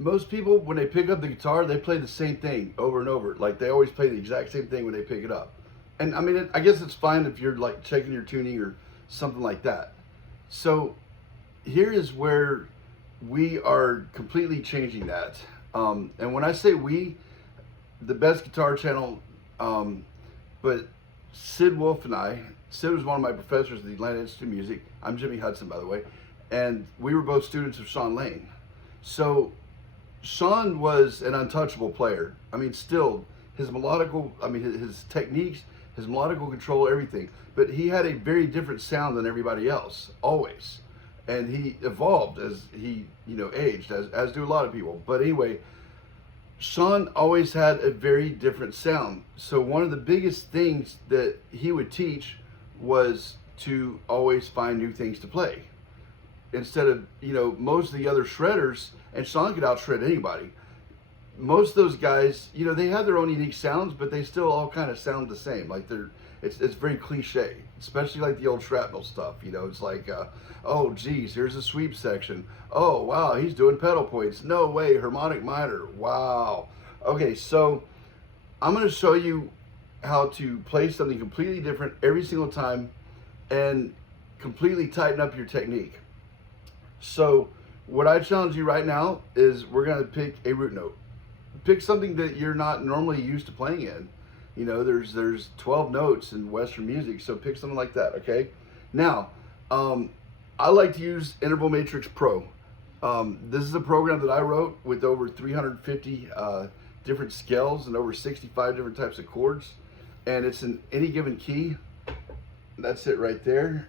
most people, when they pick up the guitar, they play the same thing over and over. Like they always play the exact same thing when they pick it up. And I mean, I guess it's fine if you're like checking your tuning or something like that. So here is where we are completely changing that. And when I say we, the Best Guitar Channel, but Sid Wolf and Sid was one of my professors at the Atlanta Institute of Music. I'm Jimmy Hudson, by the way. And we were both students of Shawn Lane. So Shawn was an untouchable player. I mean, still, his melodical, I mean, his techniques, his melodical control, everything. But he had a very different sound than everybody else, always. And he evolved as he, aged, as do a lot of people. But anyway, Shawn always had a very different sound. So one of the biggest things that he would teach was to always find new things to play. Instead of, most of the other shredders, and Shawn could out-shred anybody. Most of those guys, they have their own unique sounds, but they still all kind of sound the same. Like it's very cliche, especially like the old shrapnel stuff. It's like, oh geez, here's a sweep section. Oh wow, he's doing pedal points. No way, harmonic minor. Wow. Okay, so I'm going to show you how to play something completely different every single time and completely tighten up your technique. So what I challenge you right now is we're going to pick a root note. Pick something that you're not normally used to playing in. There's 12 notes in Western music, so pick something like that, okay? Now, I like to use Interval Matrix Pro. This is a program that I wrote with over 350 different scales and over 65 different types of chords, and it's in any given key. That's it right there.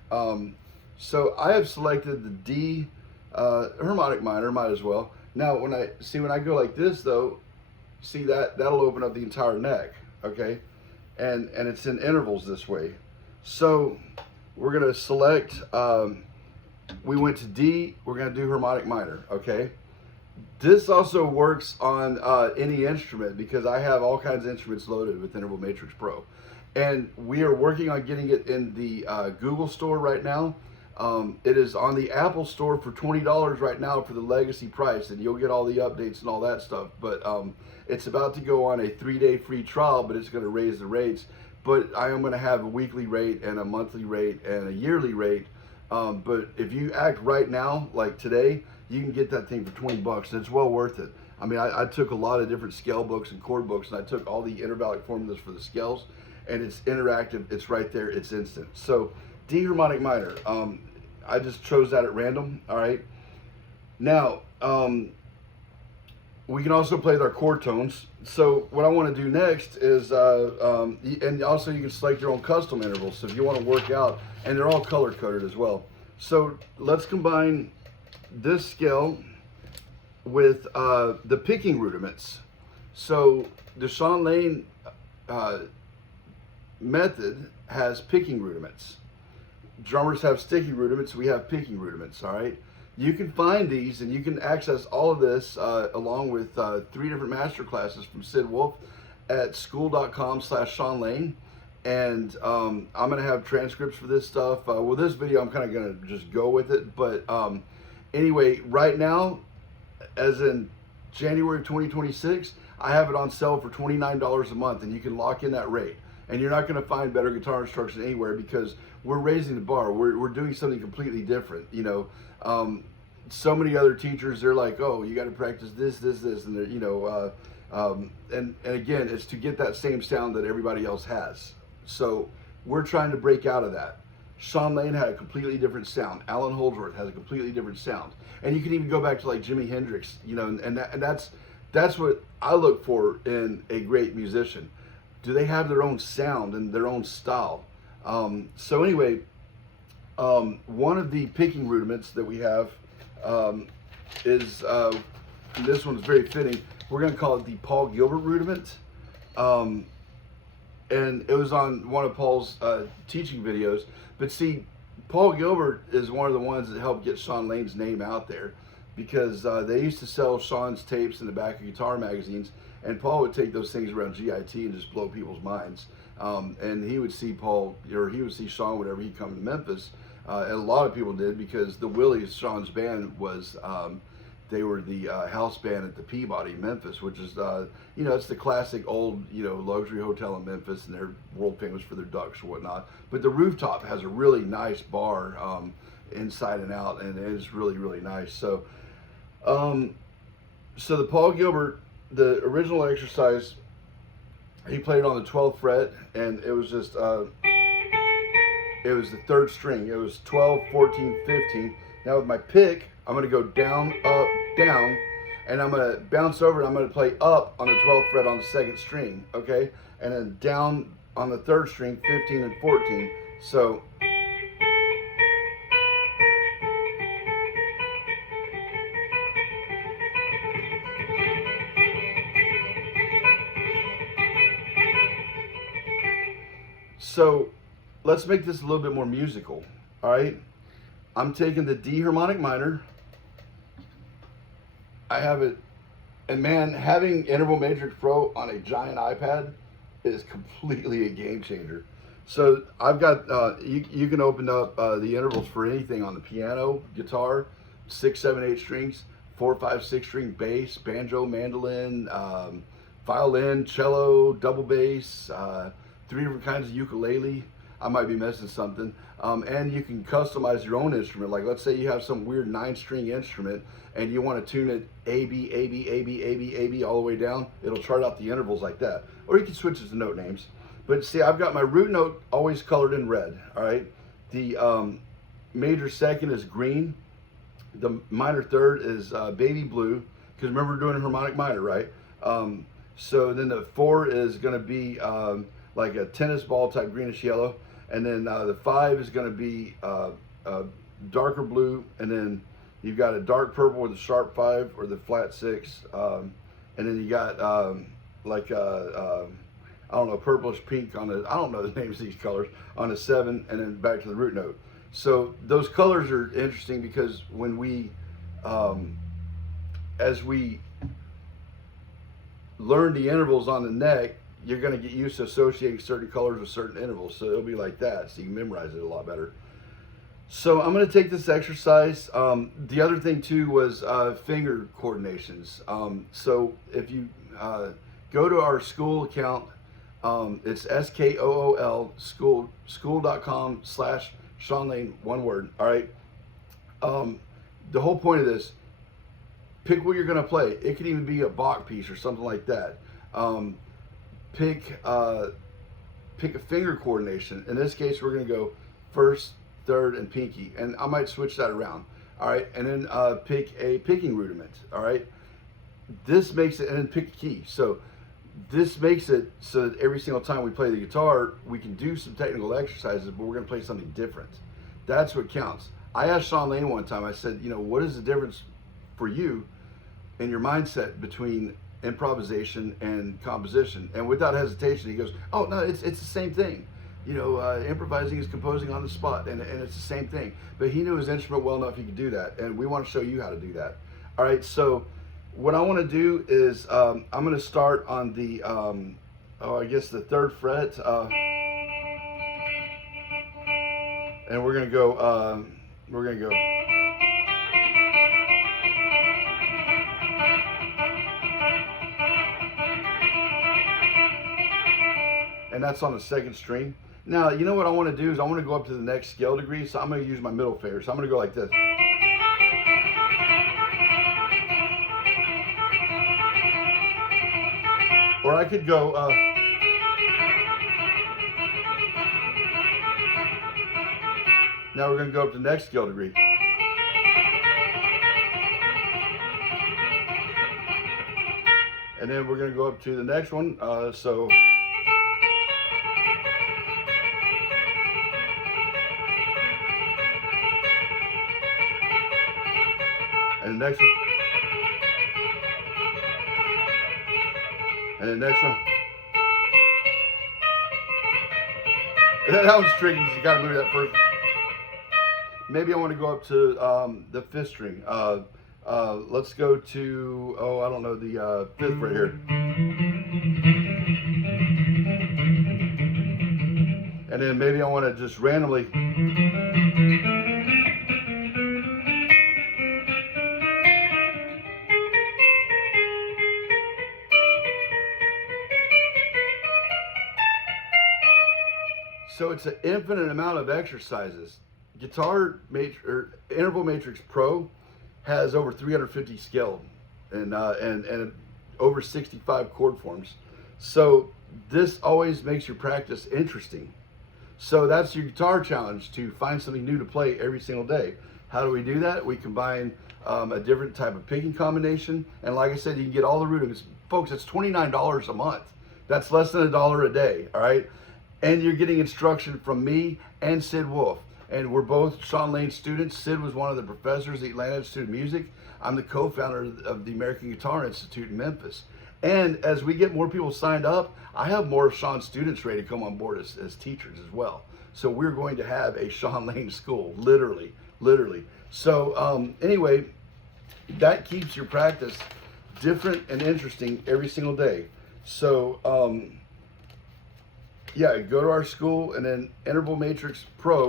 So I have selected the D Harmonic Minor, might as well. Now, when I go like this though, see that'll open up the entire neck, okay? And it's in intervals this way. So we're gonna select, we went to D, we're gonna do Harmonic Minor, okay? This also works on any instrument because I have all kinds of instruments loaded with Interval Matrix Pro. And we are working on getting it in the Google store right now. It is on the Apple store for $20 right now for the legacy price, and you'll get all the updates and all that stuff. But it's about to go on a 3-day free trial, but it's going to raise the rates. But I am going to have a weekly rate and a monthly rate and a yearly rate. But if you act right now, like today, you can get that thing for 20 bucks, and it's well worth it. I mean, I took a lot of different scale books and chord books, and I took all the intervallic formulas for the scales, and it's interactive. It's right there. It's instant. So D Harmonic Minor. I just chose that at random. All right. Now, we can also play with our chord tones. So what I want to do next is, and also you can select your own custom intervals. So if you want to work out, and they're all color coded as well. So let's combine this scale with the picking rudiments. So the Shawn Lane method has picking rudiments. Drummers have sticky rudiments, we have picking rudiments, all right? You can find these and you can access all of this along with 3 different master classes from Sid Wolf at school.com/Shawn Lane. And I'm gonna have transcripts for this stuff. Well, this video, I'm kind of gonna just go with it. But anyway, right now, as in January 2026, I have it on sale for $29 a month, and you can lock in that rate. And you're not gonna find better guitar instruction anywhere because we're raising the bar. We're doing something completely different. So many other teachers, they're like, oh, you got to practice this, and and again, it's to get that same sound that everybody else has. So we're trying to break out of that. Shawn Lane had a completely different sound. Alan Holdsworth has a completely different sound. And you can even go back to like Jimi Hendrix, and that's what I look for in a great musician. Do they have their own sound and their own style? So anyway, one of the picking rudiments that we have is, this one's very fitting. We're going to call it the Paul Gilbert Rudiment. And it was on one of Paul's teaching videos. But see, Paul Gilbert is one of the ones that helped get Shawn Lane's name out there because they used to sell Shawn's tapes in the back of guitar magazines. And Paul would take those things around GIT and just blow people's minds. And he would see Paul, or he would see Shawn whenever he'd come to Memphis. And a lot of people did because the Willies, Shawn's band, was They were the house band at the Peabody, Memphis, which is, you know, it's the classic old, you know, luxury hotel in Memphis, and they're world famous for their ducks or whatnot. But the rooftop has a really nice bar inside and out, and it is really, really nice. So, so the Paul Gilbert, the original exercise, he played on the 12th fret, and it was just, it was the 3rd string. It was 12, 14, 15. Now with my pick, I'm going to go down, up, down, and I'm going to bounce over, and I'm going to play up on the 12th fret on the 2nd string, okay? And then down on the 3rd string, 15 and 14. So, let's make this a little bit more musical, all right? I'm taking the D Harmonic Minor. I have it, and man, having Interval Matrix Pro on a giant iPad is completely a game changer. So I've got, you can open up the intervals for anything on the piano, guitar, 6, 7, 8 strings, 4, 5, 6 string bass, banjo, mandolin, violin, cello, double bass, 3 different kinds of ukulele. I might be missing something. And you can customize your own instrument. Like, let's say you have some weird 9-string instrument and you want to tune it A, B, A, B, A, B, A, B, A, B all the way down. It'll chart out the intervals like that. Or you can switch it to note names. But see, I've got my root note always colored in red, all right? The major 2nd is green. The minor 3rd is baby blue, because remember we're doing a harmonic minor, right? So then the 4 is going to be like a tennis ball type greenish yellow. And then the 5 is going to be darker blue, and then you've got a dark purple with a sharp 5 or the flat 6, and then you got like I don't know, purplish pink on the, I don't know the names of these colors, on a 7, and then back to the root note. So those colors are interesting because when we, as we learn the intervals on the neck, you're going to get used to associating certain colors with certain intervals. So it'll be like that, so you can memorize it a lot better. So I'm going to take this exercise. The other thing too was finger coordinations. So if you go to our school account, it's SKOOL, school.com/Shawn Lane, one word, all right? The whole point of this, pick what you're going to play. It could even be a Bach piece or something like that. Pick a finger coordination. In this case, we're going to go 1st, 3rd, and pinky, and I might switch that around. All right, and then pick a picking rudiment. All right, this makes it, and then pick a key. So this makes it so that every single time we play the guitar, we can do some technical exercises, but we're going to play something different. That's what counts. I asked Shawn Lane one time. I said, you know, what is the difference for you in your mindset between improvisation and composition? And without hesitation, he goes, oh no, it's the same thing. You know, improvising is composing on the spot, and it's the same thing. But he knew his instrument well enough he could do that, and we want to show you how to do that. All right, so what I want to do is I'm going to start on the I guess the 3rd fret, and we're going to go and that's on the 2nd string. Now, you know what I want to do is I want to go up to the next scale degree, so I'm going to use my middle finger. So I'm going to go like this. Or I could go, now we're going to go up to the next scale degree. And then we're going to go up to the next one, so. And the next one. And the next one. That one's tricky, so you gotta move that first. Maybe I want to go up to the 5th string. Let's go to, I don't know, the 5th right here. And then maybe I want to just randomly. So it's an infinite amount of exercises. Interval Matrix Pro has over 350 scaled and over 65 chord forms. So this always makes your practice interesting. So that's your guitar challenge, to find something new to play every single day. How do we do that? We combine a different type of picking combination. And like I said, you can get all the rudiments. Folks, it's $29 a month. That's less than $1 a day, all right? And you're getting instruction from me and Sid Wolf. And we're both Shawn Lane students. Sid was one of the professors at the Atlanta Institute of Music. I'm the co-founder of the American Guitar Institute in Memphis. And as we get more people signed up, I have more of Shawn's students ready to come on board as teachers as well. So we're going to have a Shawn Lane school, literally. So anyway, that keeps your practice different and interesting every single day. So yeah, go to our school, and then Interval Matrix Pro.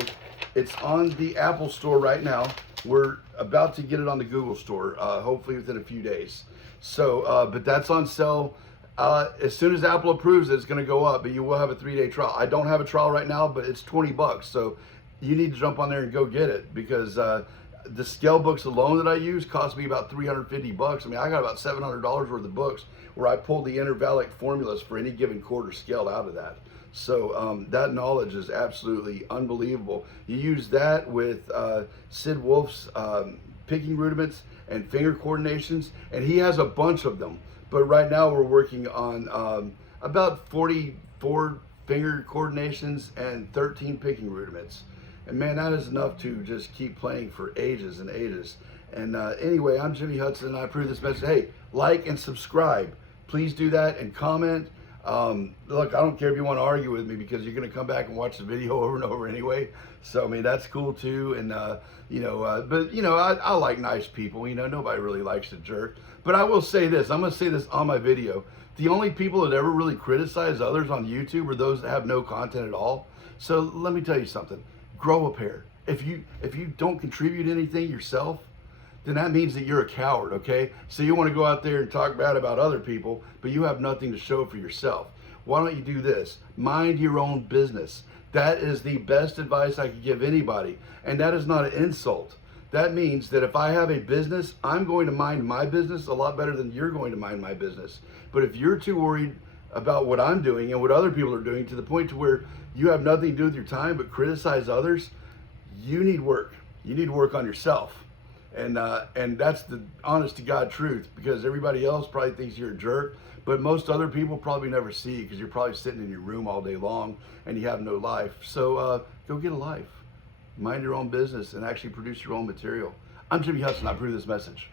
It's on the Apple Store right now. We're about to get it on the Google Store, hopefully within a few days. So, but that's on sale. As soon as Apple approves it, it's going to go up, but you will have a 3-day trial. I don't have a trial right now, but it's $20. So you need to jump on there and go get it, because the scale books alone that I use cost me about $350. I mean, I got about $700 worth of books where I pulled the intervallic formulas for any given chord or scale out of that. So that knowledge is absolutely unbelievable. You use that with Sid Wolf's picking rudiments and finger coordinations, and he has a bunch of them. But right now we're working on about 44 finger coordinations and 13 picking rudiments. And man, that is enough to just keep playing for ages and ages. And anyway, I'm Jimmy Hudson, and I approve this message. Hey, like and subscribe. Please do that, and comment. Look, I don't care if you want to argue with me, because you're going to come back and watch the video over and over anyway. So, I mean, that's cool too. And, but, I like nice people. Nobody really likes a jerk. But I will say this. I'm going to say this on my video. The only people that ever really criticize others on YouTube are those that have no content at all. So let me tell you something. Grow a pair. If you don't contribute anything yourself, then that means that you're a coward, okay? So you want to go out there and talk bad about other people, but you have nothing to show for yourself. Why don't you do this? Mind your own business. That is the best advice I could give anybody. And that is not an insult. That means that if I have a business, I'm going to mind my business a lot better than you're going to mind my business. But if you're too worried about what I'm doing and what other people are doing, to the point to where you have nothing to do with your time but criticize others, you need work. You need to work on yourself. And that's the honest to God truth, because everybody else probably thinks you're a jerk, but most other people probably never see you, because you're probably sitting in your room all day long and you have no life. So go get a life. Mind your own business and actually produce your own material. I'm Jimmy Hudson. I approve this message.